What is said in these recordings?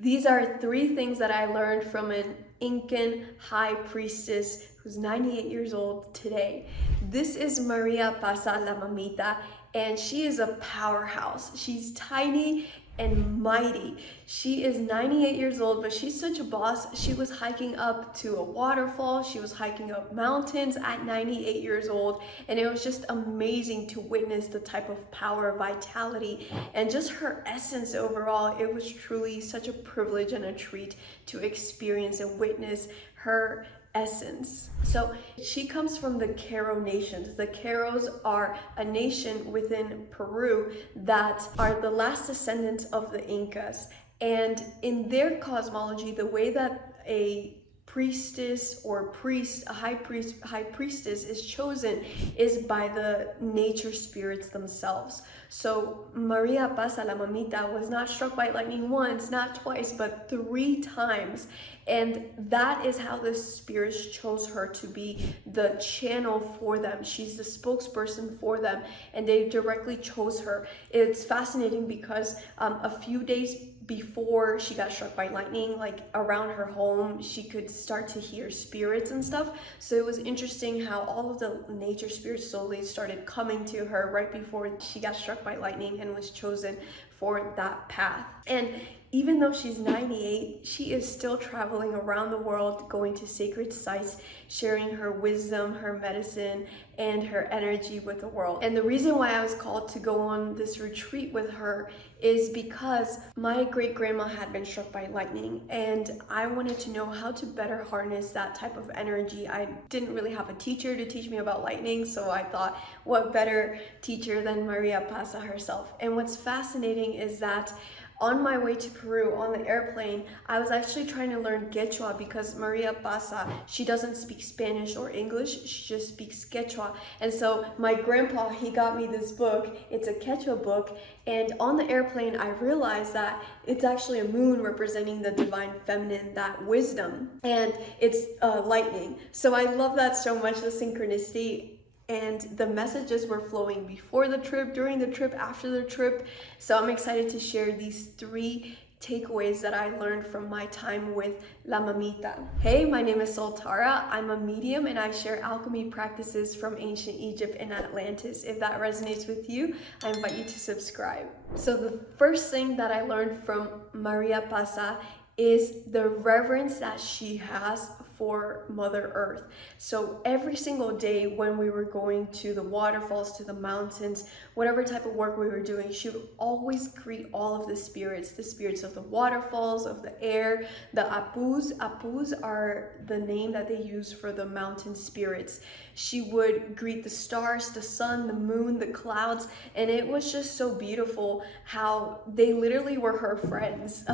These are 3 things that I learned from an Incan high priestess who's 98 years old today. This is Maria Apaza la Mamita, and she is a powerhouse. She's tiny and mighty. She is 98 years old, but she's such a boss. She was hiking up to a waterfall. She was hiking up mountains at 98 years old, and it was just amazing to witness the type of power, vitality, and just her essence overall. It was truly such a privilege and a treat to experience and witness her essence. So she comes from the Qeros nations. The Qeros are a nation within Peru that are the last descendants of the Incas. And in their cosmology, the way that a priestess or priest, a high priestess is chosen is by the nature spirits themselves. So Maria Apaza la Mamita was not struck by lightning once, not twice, but 3 times. And that is how the spirits chose her to be the channel for them. She's the spokesperson for them, and they directly chose her. It's fascinating because a few days before she got struck by lightning, like around her home, she could start to hear spirits and stuff. So it was interesting how all of the nature spirits slowly started coming to her right before she got struck by lightning and was chosen for that path. And even though she's 98, she is still traveling around the world, going to sacred sites, sharing her wisdom, her medicine, and her energy with the world. And the reason why I was called to go on this retreat with her is because my great-grandma had been struck by lightning, and I wanted to know how to better harness that type of energy. I didn't really have a teacher to teach me about lightning, so I thought, what better teacher than Maria Apaza herself? And what's fascinating is that on my way to Peru, on the airplane, I was actually trying to learn Quechua because Maria Apaza, she doesn't speak Spanish or English, she just speaks Quechua. And so my grandpa, he got me this book. It's a Quechua book, and on the airplane, I realized that it's actually a moon representing the divine feminine, that wisdom, and it's lightning. So I love that so much, the synchronicity. And the messages were flowing before the trip, during the trip, after the trip. So I'm excited to share these 3 takeaways that I learned from my time with La Mamita. Hey, my name is IamSolTara. I'm a medium and I share alchemy practices from ancient Egypt and Atlantis. If that resonates with you, I invite you to subscribe. So the first thing that I learned from Maria Apaza is the reverence that she has for Mother Earth. So every single day when we were going to the waterfalls, to the mountains, whatever type of work we were doing, she would always greet all of the spirits of the waterfalls, of the air, the apus. Apus are the name that they use for the mountain spirits. She would greet the stars, the sun, the moon, the clouds, and it was just so beautiful how they literally were her friends.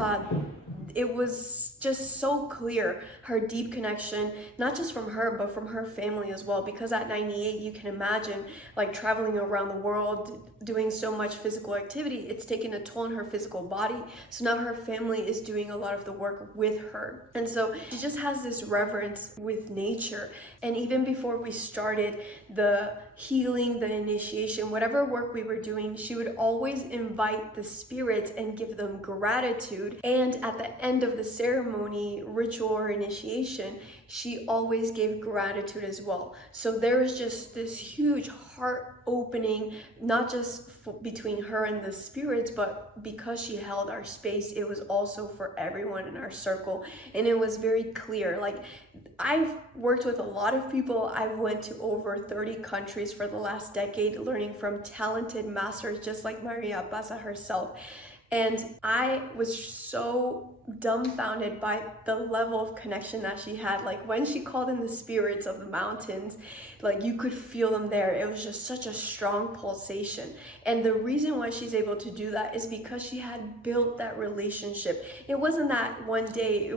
It was just so clear, her deep connection, not just from her, but from her family as well. Because at 98, you can imagine like traveling around the world, doing so much physical activity. It's taken a toll on her physical body. So now her family is doing a lot of the work with her. And so she just has this reverence with nature. And even before we started the healing, the initiation, whatever work we were doing, she would always invite the spirits and give them gratitude. And at the end of the ceremony, ritual, or initiation, she always gave gratitude as well. So there was just this huge heart opening, not just between her and the spirits, but because she held our space, it was also for everyone in our circle. And it was very clear. Like, I've worked with a lot of people. I've went to over 30 countries for the last decade, learning from talented masters just like Maria Apaza herself. And I was so dumbfounded by the level of connection that she had. Like when she called in the spirits of the mountains, like you could feel them there. It was just such a strong pulsation. And the reason why she's able to do that is because she had built that relationship. It wasn't that one day.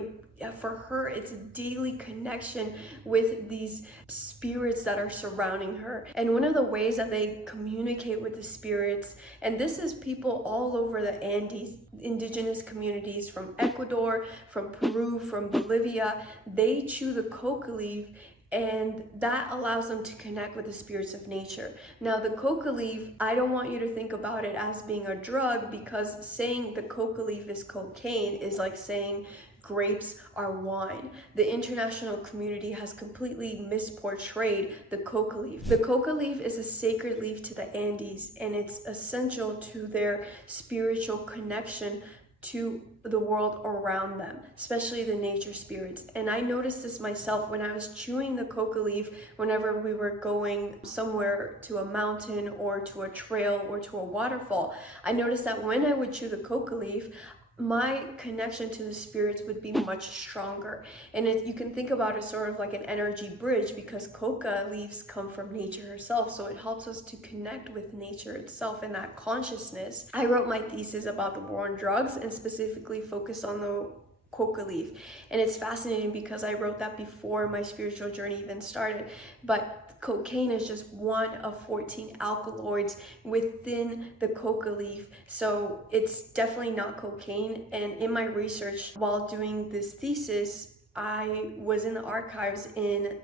For her, it's a daily connection with these spirits that are surrounding her. And one of the ways that they communicate with the spirits, and this is people all over the Andes, indigenous communities from Ecuador, from Peru, from Bolivia, they chew the coca leaf and that allows them to connect with the spirits of nature. Now, the coca leaf, I don't want you to think about it as being a drug, because saying the coca leaf is cocaine is like saying grapes are wine. The international community has completely misportrayed the coca leaf. The coca leaf is a sacred leaf to the Andes, and it's essential to their spiritual connection to the world around them, especially the nature spirits. And I noticed this myself when I was chewing the coca leaf whenever we were going somewhere to a mountain or to a trail or to a waterfall. I noticed that when I would chew the coca leaf, my connection to the spirits would be much stronger. And you can think about it sort of like an energy bridge, because coca leaves come from nature herself, so it helps us to connect with nature itself and that consciousness. I wrote my thesis about the war on drugs and specifically focused on the coca leaf, and it's fascinating because I wrote that before my spiritual journey even started. But cocaine is just one of 14 alkaloids within the coca leaf, so it's definitely not cocaine. And in my research while doing this thesis, I was in the archives in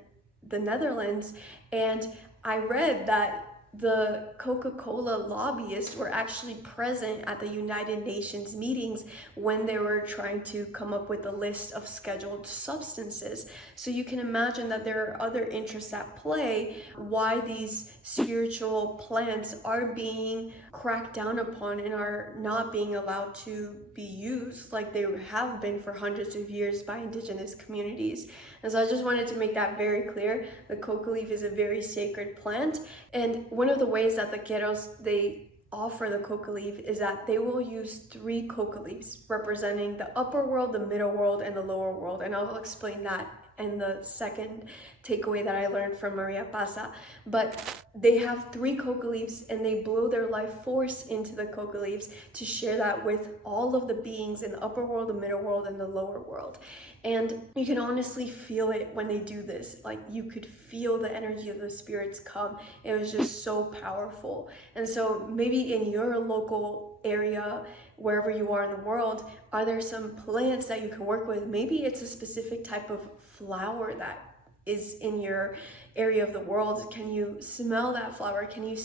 the Netherlands, and I read that the Coca-Cola lobbyists were actually present at the United Nations meetings when they were trying to come up with a list of scheduled substances. So you can imagine that there are other interests at play, why these spiritual plants are being cracked down upon and are not being allowed to be used like they have been for hundreds of years by indigenous communities. And so I just wanted to make that very clear. The coca leaf is a very sacred plant, and one of the ways that the Qeros, they offer the coca leaf is that they will use 3 coca leaves representing the upper world, the middle world, and the lower world. And I'll explain that in the second takeaway that I learned from Maria Apaza. But they have 3 coca leaves, and they blow their life force into the coca leaves to share that with all of the beings in the upper world, the middle world, and the lower world. And you can honestly feel it when they do this. Like, you could feel the energy of the spirits come. It was just so powerful. And so maybe in your local area, wherever you are in the world, are there some plants that you can work with? Maybe it's a specific type of flower that is in your area of the world. Can you smell that flower? Can you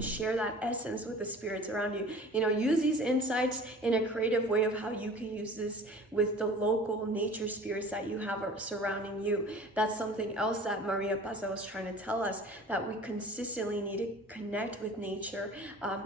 share that essence with the spirits around you? You know, use these insights in a creative way of how you can use this with the local nature spirits that you have surrounding you. That's something else that Maria Apaza was trying to tell us, that we consistently need to connect with nature,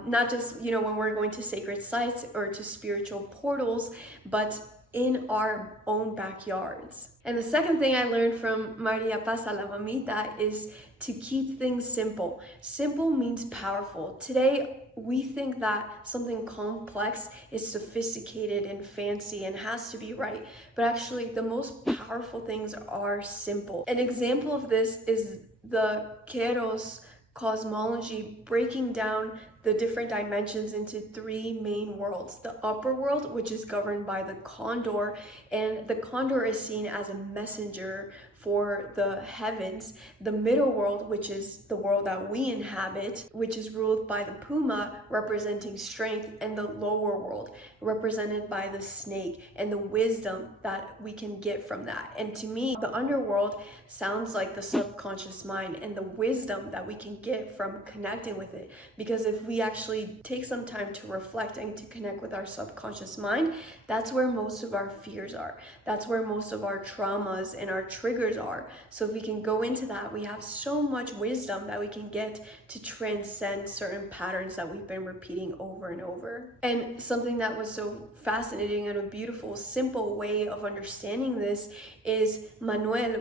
not just, you know, when we're going to sacred sites or to spiritual portals, but in our own backyards. And the second thing I learned from Maria Apaza, la Mamita, is to keep things simple. Simple means powerful. Today, we think that something complex is sophisticated and fancy and has to be right, but actually the most powerful things are simple. An example of this is the Qeros cosmology, breaking down the different dimensions into 3 main worlds. The upper world, which is governed by the condor, and the condor is seen as a messenger for the heavens. The middle world, which is the world that we inhabit, which is ruled by the puma, representing strength, and the lower world, represented by the snake, and the wisdom that we can get from that. And to me, the underworld sounds like the subconscious mind and the wisdom that we can get from connecting with it. Because if we actually take some time to reflect and to connect with our subconscious mind, that's where most of our fears are. That's where most of our traumas and our triggers are. So if we can go into that, we have so much wisdom that we can get to transcend certain patterns that we've been repeating over and over. And something that was so fascinating and a beautiful, simple way of understanding this is Manuel,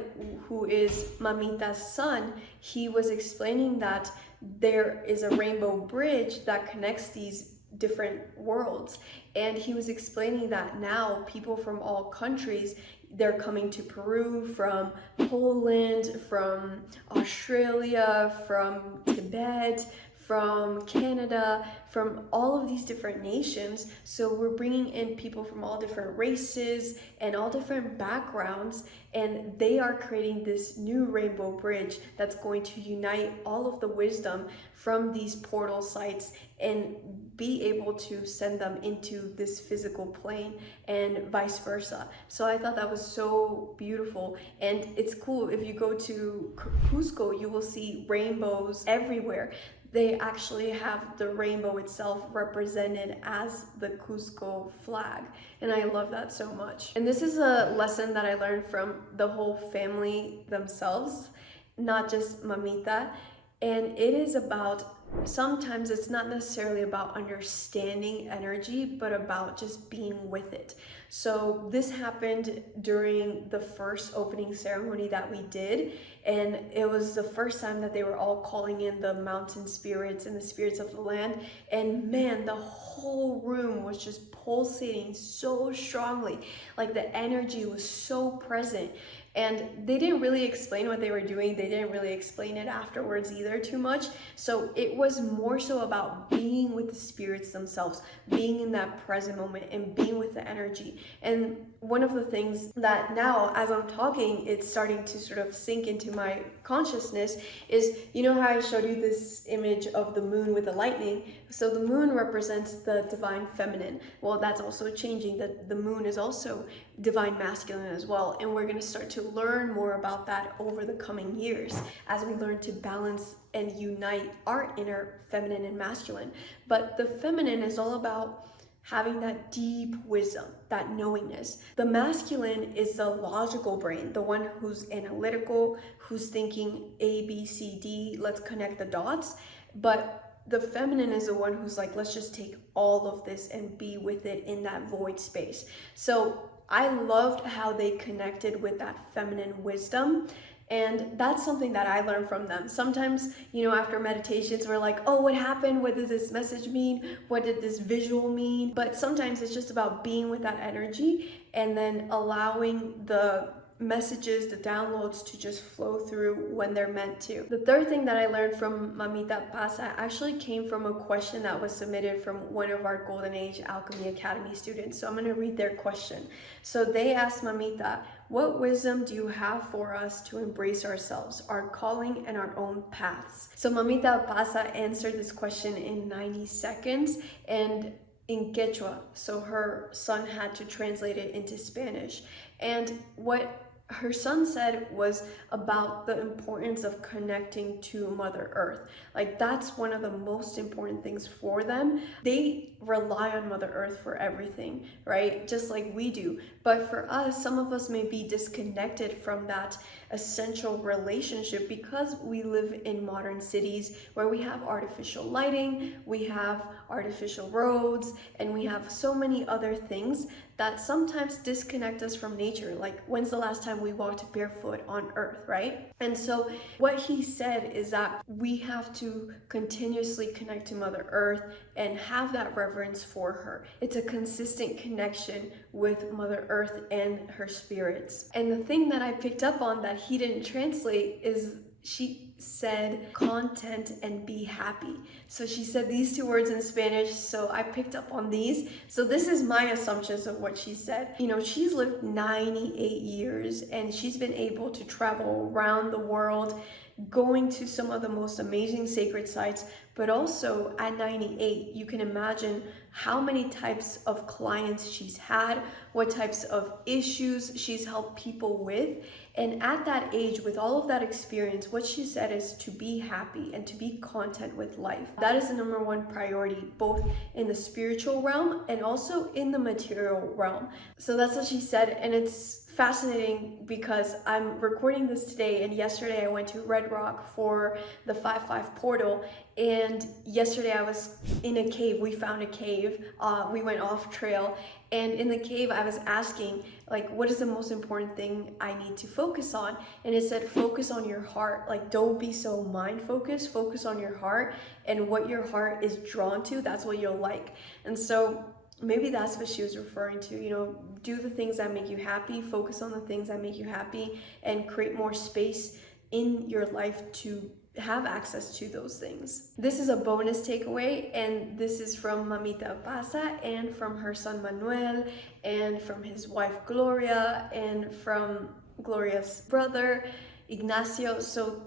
who is Mamita's son. He was explaining that there is a rainbow bridge that connects these different worlds, and he was explaining that now people from all countries, they're coming to Peru from Poland, from Australia, from Tibet, from Canada, from all of these different nations. So we're bringing in people from all different races and all different backgrounds, and they are creating this new rainbow bridge that's going to unite all of the wisdom from these portal sites and be able to send them into this physical plane and vice versa. So I thought that was so beautiful. And it's cool, if you go to Cusco, you will see rainbows everywhere. They actually have the rainbow itself represented as the Cusco flag. And I love that so much. And this is a lesson that I learned from the whole family themselves, not just Mamita. And it is about, sometimes it's not necessarily about understanding energy, but about just being with it. So this happened during the first opening ceremony that we did, and it was the first time that they were all calling in the mountain spirits and the spirits of the land. And man, the whole room was just pulsating so strongly. Like the energy was so present. And they didn't really explain what they were doing. They didn't really explain it afterwards either too much. So it was more so about being with the spirits themselves, being in that present moment and being with the energy. And one of the things that now, as I'm talking, it's starting to sort of sink into my consciousness is, you know how I showed you this image of the moon with the lightning? So the moon represents the divine feminine. Well, that's also changing. That the moon is also divine masculine as well. And we're going to start to learn more about that over the coming years as we learn to balance and unite our inner feminine and masculine. But the feminine is all about having that deep wisdom, that knowingness. The masculine is the logical brain, the one who's analytical, who's thinking A, B, C, D, let's connect the dots. But the feminine is the one who's like, let's just take all of this and be with it in that void space. So I loved how they connected with that feminine wisdom. And that's something that I learned from them. Sometimes, you know, after meditations, we're like, oh, what happened? What does this message mean? What did this visual mean? But sometimes it's just about being with that energy and then allowing the messages, the downloads to just flow through when they're meant to. The third thing that I learned from Mamita Apaza actually came from a question that was submitted from one of our Golden Age Alchemy Academy students. So I'm going to read their question. So they asked Mamita, what wisdom do you have for us to embrace ourselves, our calling, and our own paths? So Mamita Apaza answered this question in 90 seconds and in Quechua. So her son had to translate it into Spanish. And what her son said was about the importance of connecting to Mother Earth. Like, that's one of the most important things for them. They rely on Mother Earth for everything, right? Just like we do. But for us, some of us may be disconnected from that essential relationship because we live in modern cities where we have artificial lighting, we have artificial roads, and we have so many other things that sometimes disconnect us from nature. Like, when's the last time we walked barefoot on earth, right? And so what he said is that we have to continuously connect to Mother Earth and have that reverence for her. It's a consistent connection with Mother Earth and her spirits. And the thing that I picked up on that he didn't translate is she said content and be happy. So she said these two words in Spanish, so I picked up on these. So this is my assumptions of what she said. You know, she's lived 98 years and she's been able to travel around the world, going to some of the most amazing sacred sites. But also at 98, you can imagine how many types of clients she's had, what types of issues she's helped people with. And at that age, with all of that experience, what she said is to be happy and to be content with life. That is the number one priority, both in the spiritual realm and also in the material realm. So that's what she said. And it's fascinating because I'm recording this today, and yesterday I went to Red Rock for the 5-5 portal, and yesterday I was in a cave. We found a cave. We went off trail, and in the cave I was asking, like, what is the most important thing I need to focus on? And it said, focus on your heart. Like, don't be so mind focused, focus on your heart, and what your heart is drawn to, that's what you'll like. And so maybe that's what she was referring to, you know, do the things that make you happy, focus on the things that make you happy, and create more space in your life to have access to those things. This is a bonus takeaway, and this is from Mamita Apaza and from her son Manuel and from his wife Gloria and from Gloria's brother Ignacio. So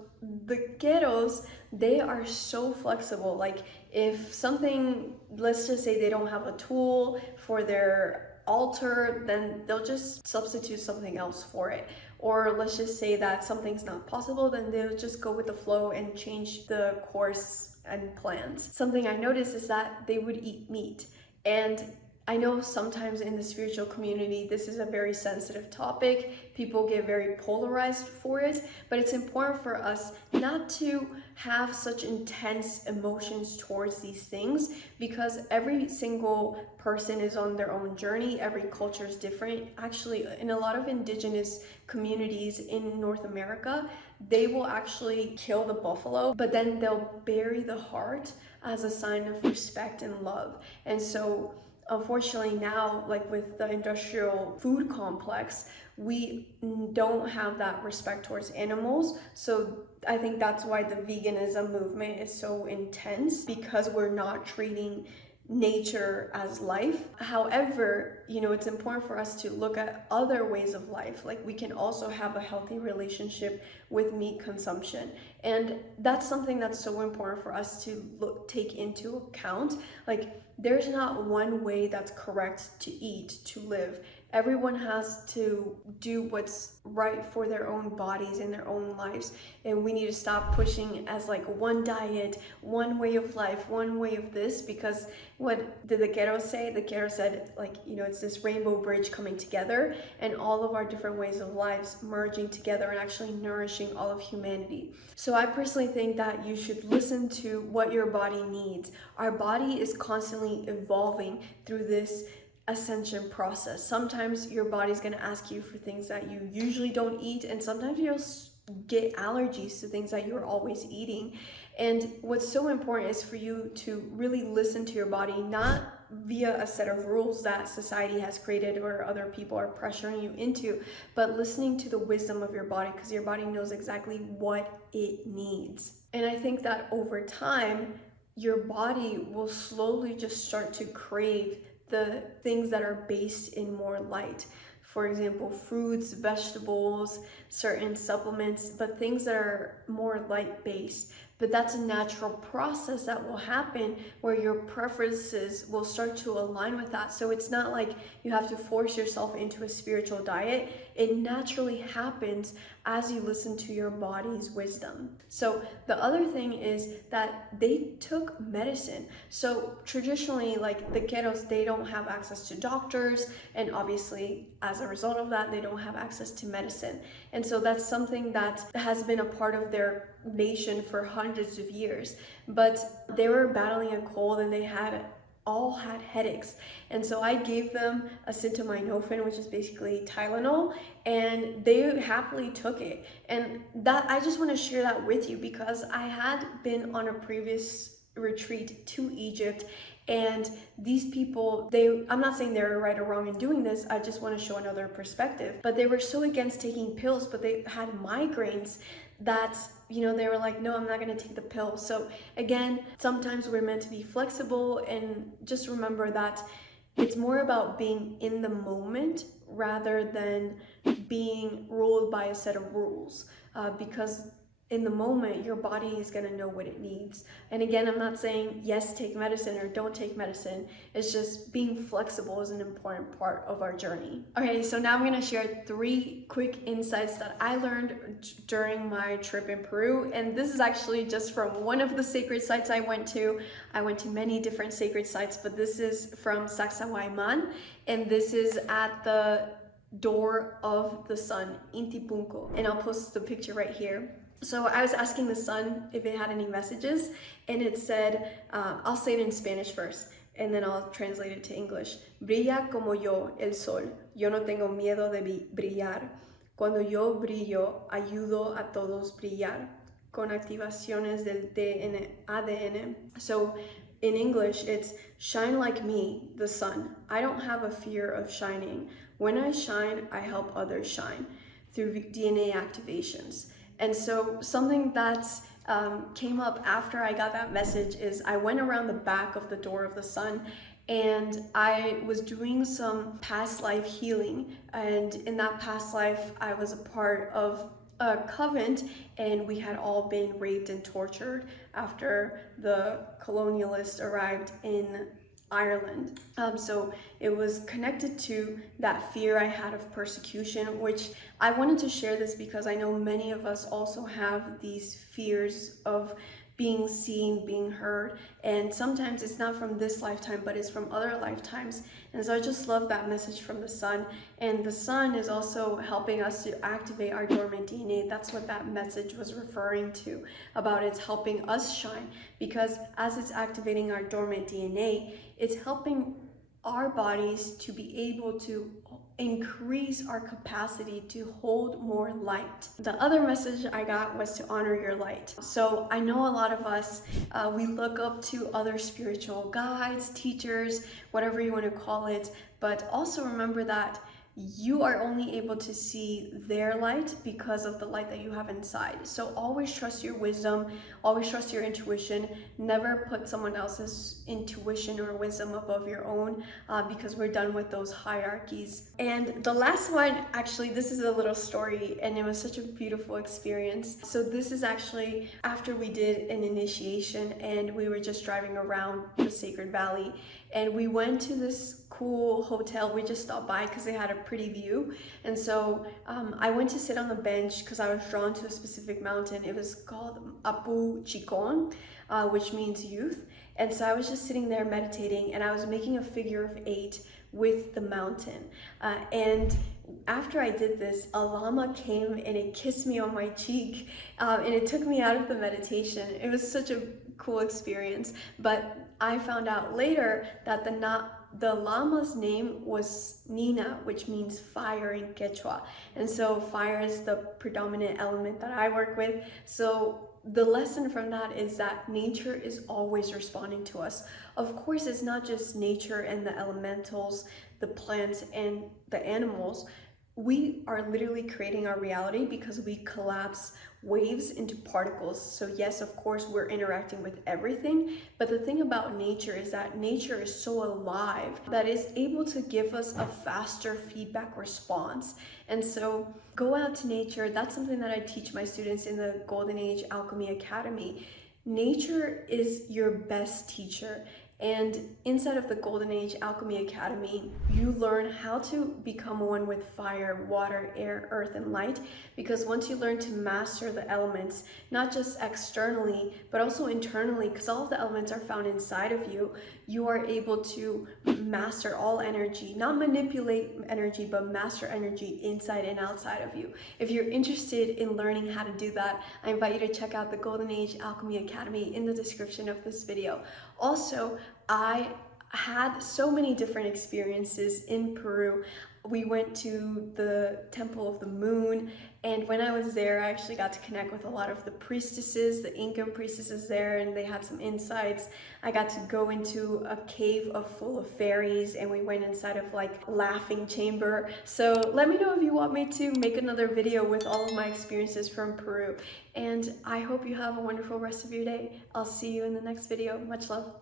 the Qeros, they are so flexible. Like if something, let's just say they don't have a tool for their altar, then they'll just substitute something else for it. Or let's just say that something's not possible, then they'll just go with the flow and change the course and plans. Something I noticed is that they would eat meat. And I know sometimes in the spiritual community, this is a very sensitive topic. People get very polarized for it, but it's important for us not to have such intense emotions towards these things, because every single person is on their own journey. Every culture is different. Actually, in a lot of indigenous communities in North America, they will actually kill the buffalo, but then they'll bury the heart as a sign of respect and love. And so unfortunately now, like with the industrial food complex, we don't have that respect towards animals. So I think that's why the veganism movement is so intense, because we're not treating nature as life. However, you know, it's important for us to look at other ways of life. Like we can also have a healthy relationship with meat consumption, and that's something that's so important for us to take into account. Like there's not one way that's correct to eat, to live. Everyone has to do what's right for their own bodies and their own lives. And we need to stop pushing as like one diet, one way of life, one way of this, because what did the Quero say? The Quero said, like, you know, it's this rainbow bridge coming together and all of our different ways of lives merging together and actually nourishing all of humanity. So I personally think that you should listen to what your body needs. Our body is constantly evolving through this ascension process. Sometimes your body's going to ask you for things that you usually don't eat, and sometimes you'll get allergies to things that you're always eating. And what's so important is for you to really listen to your body, not via a set of rules that society has created or other people are pressuring you into, but listening to the wisdom of your body, because your body knows exactly what it needs. And I think that over time, your body will slowly just start to crave the things that are based in more light. For example, fruits, vegetables, certain supplements, but things that are more light based. But that's a natural process that will happen where your preferences will start to align with that. So it's not like you have to force yourself into a spiritual diet. It naturally happens as you listen to your body's wisdom. So the other thing is that they took medicine. So traditionally, like the Qeros, they don't have access to doctors, and obviously as a result of that, they don't have access to medicine. And so that's something that has been a part of their nation for hundreds of years. But they were battling a cold and they all had headaches, and so I gave them acetaminophen, which is basically Tylenol, and they happily took it. And that, I just want to share that with you, because I had been on a previous retreat to Egypt, and these people, I'm not saying they're right or wrong in doing this, I just want to show another perspective, but they were so against taking pills, but they had migraines that, you know, they were like, no, I'm not going to take the pill. So again, sometimes we're meant to be flexible, and just remember that it's more about being in the moment rather than being ruled by a set of rules, because in the moment, your body is going to know what it needs. And again, I'm not saying yes, take medicine or don't take medicine. It's just being flexible is an important part of our journey. Okay, so now I'm going to share 3 quick insights that I learned during my trip in Peru. And this is actually just from one of the sacred sites I went to. I went to many different sacred sites, but this is from Sacsayhuaman, and this is at the door of the sun, Inti Punco. And I'll post the picture right here. So I was asking the sun if it had any messages, and it said, I'll say it in Spanish first, and then I'll translate it to English. Brilla como yo, el sol. Yo no tengo miedo de brillar. Cuando yo brillo, ayudo a todos brillar. Con activaciones del ADN. So in English, it's shine like me, the sun. I don't have a fear of shining. When I shine, I help others shine through DNA activations. And so something that's came up after I got that message is I went around the back of the door of the sun, and I was doing some past life healing. And in that past life, I was a part of a covenant, and we had all been raped and tortured after the colonialists arrived in Ireland. So it was connected to that fear I had of persecution, which I wanted to share this because I know many of us also have these fears of being seen, being heard, and sometimes it's not from this lifetime, but it's from other lifetimes. And so I just love that message from the sun, and the sun is also helping us to activate our dormant DNA. That's what that message was referring to, about it's helping us shine, because as it's activating our dormant DNA, it's helping our bodies to be able to increase our capacity to hold more light. The other message I got was to honor your light. So I know a lot of us, we look up to other spiritual guides, teachers, whatever you want to call it, but also remember that you are only able to see their light because of the light that you have inside. So always trust your wisdom, always trust your intuition. Never put someone else's intuition or wisdom above your own, because we're done with those hierarchies. And the last one, actually, this is a little story, and it was such a beautiful experience. So this is actually after we did an initiation, and we were just driving around the Sacred Valley, and we went to this cool hotel. We just stopped by because they had a pretty view. And so I went to sit on the bench because I was drawn to a specific mountain. It was called Apu Chikon, which means youth. And so I was just sitting there meditating, and I was making a figure of 8 with the mountain. And after I did this, a llama came and it kissed me on my cheek, and it took me out of the meditation. It was such a cool experience, but I found out later that the llama's name was Nina, which means fire in Quechua. And so fire is the predominant element that I work with. So the lesson from that is that nature is always responding to us. Of course, it's not just nature and the elementals, the plants and the animals. We are literally creating our reality because we collapse waves into particles. So yes, of course, we're interacting with everything, but the thing about nature is that nature is so alive that it's able to give us a faster feedback response. And so go out to nature. That's something that I teach my students in the Golden Age Alchemy Academy. Nature is your best teacher. And inside of the Golden Age Alchemy Academy, you learn how to become one with fire, water, air, earth, and light. Because once you learn to master the elements, not just externally, but also internally, because all of the elements are found inside of you, you are able to master all energy, not manipulate energy, but master energy inside and outside of you. If you're interested in learning how to do that, I invite you to check out the Golden Age Alchemy Academy in the description of this video. Also, I had so many different experiences in Peru. We went to the Temple of the Moon, and when I was there, I actually got to connect with a lot of the priestesses, the Inca priestesses there, and they had some insights. I got to go into a cave full of fairies, and we went inside of like laughing chamber. So let me know if you want me to make another video with all of my experiences from Peru. And I hope you have a wonderful rest of your day. I'll see you in the next video. Much love.